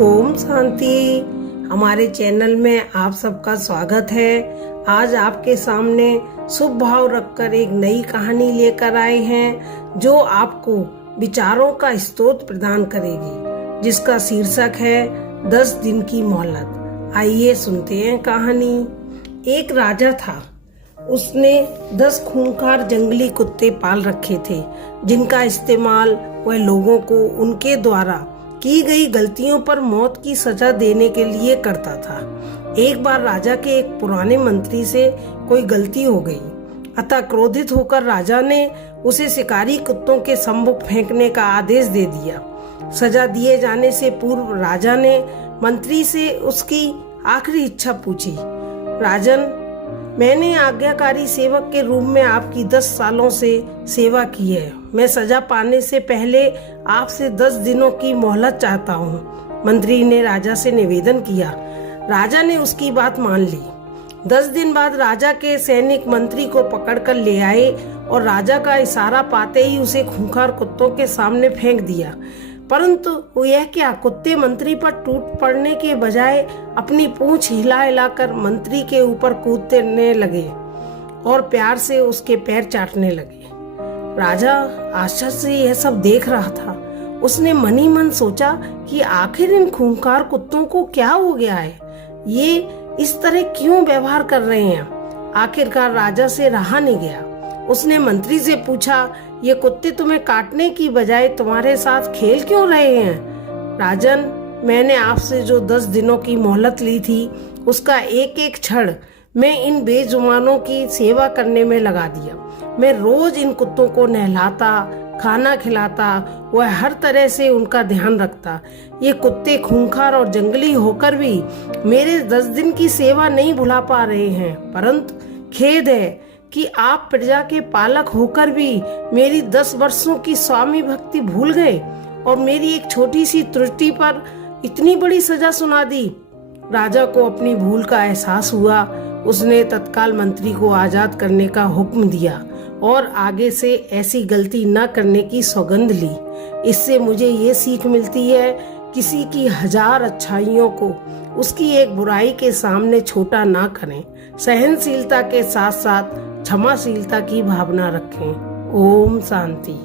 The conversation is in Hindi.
ओम शांति। हमारे चैनल में आप सबका स्वागत है। आज आपके सामने शुभ भाव रखकर एक नई कहानी लेकर आए हैं जो आपको विचारों का स्रोत प्रदान करेगी, जिसका शीर्षक है 10 दिन की मोहलत। आइए सुनते हैं कहानी। एक राजा था। उसने 10 खूंखार जंगली कुत्ते पाल रखे थे, जिनका इस्तेमाल वह लोगों को उनके द्वारा की गई गलतियों पर मौत की सजा देने के लिए करता था। एक बार राजा के एक पुराने मंत्री से कोई गलती हो गई, अतः क्रोधित होकर राजा ने उसे शिकारी कुत्तों के सम्मुख फेंकने का आदेश दे दिया। सजा दिए जाने से पूर्व राजा ने मंत्री से उसकी आखिरी इच्छा पूछी। राजन, मैंने आज्ञाकारी सेवक के रूप में आपकी 10 सालों से सेवा की है। मैं सजा पाने से पहले आपसे 10 दिनों की मोहलत चाहता हूँ। मंत्री ने राजा से निवेदन किया। राजा ने उसकी बात मान ली। 10 दिन बाद राजा के सैनिक मंत्री को पकड़कर ले आए और राजा का इशारा पाते ही उसे खूंखार कुत्तों के सामने फेंक दिया। परंतु यह क्या, कुत्ते मंत्री पर टूट पड़ने के बजाय अपनी पूंछ हिला हिलाकर मंत्री के ऊपर कूदने लगे और प्यार से उसके पैर चाटने लगे। राजा आश्चर्य से यह सब देख रहा था। उसने मन ही मन सोचा कि आखिर इन खूंखार कुत्तों को क्या हो गया है, ये इस तरह क्यों व्यवहार कर रहे हैं। आखिरकार राजा से रहा नहीं गया। उसने मंत्री से पूछा, ये कुत्ते तुम्हें काटने की बजाय तुम्हारे साथ खेल क्यों रहे हैं? राजन, मैंने आपसे जो 10 दिनों की मोहलत ली थी, उसका एक एक क्षण मैं इन बेजुबानों की सेवा करने में लगा दिया। मैं रोज इन कुत्तों को नहलाता, खाना खिलाता, वह हर तरह से उनका ध्यान रखता। ये कुत्ते खूंखार और जंगली होकर भी मेरे 10 दिन की सेवा नहीं भुला पा रहे हैं। परंतु खेद है कि आप प्रजा के पालक होकर भी मेरी 10 वर्षों की स्वामी भक्ति भूल गए और मेरी एक छोटी सी त्रुटि पर इतनी बड़ी सजा सुना दी। राजा को अपनी भूल का एहसास हुआ। उसने तत्काल मंत्री को आजाद करने का हुक्म दिया और आगे से ऐसी गलती न करने की सौगंध ली। इससे मुझे ये सीख मिलती है, किसी की 1000 अच्छाइयों को उसकी एक बुराई के सामने छोटा ना करें। सहनशीलता के साथ साथ क्षमाशीलता की भावना रखें। ओम शांति।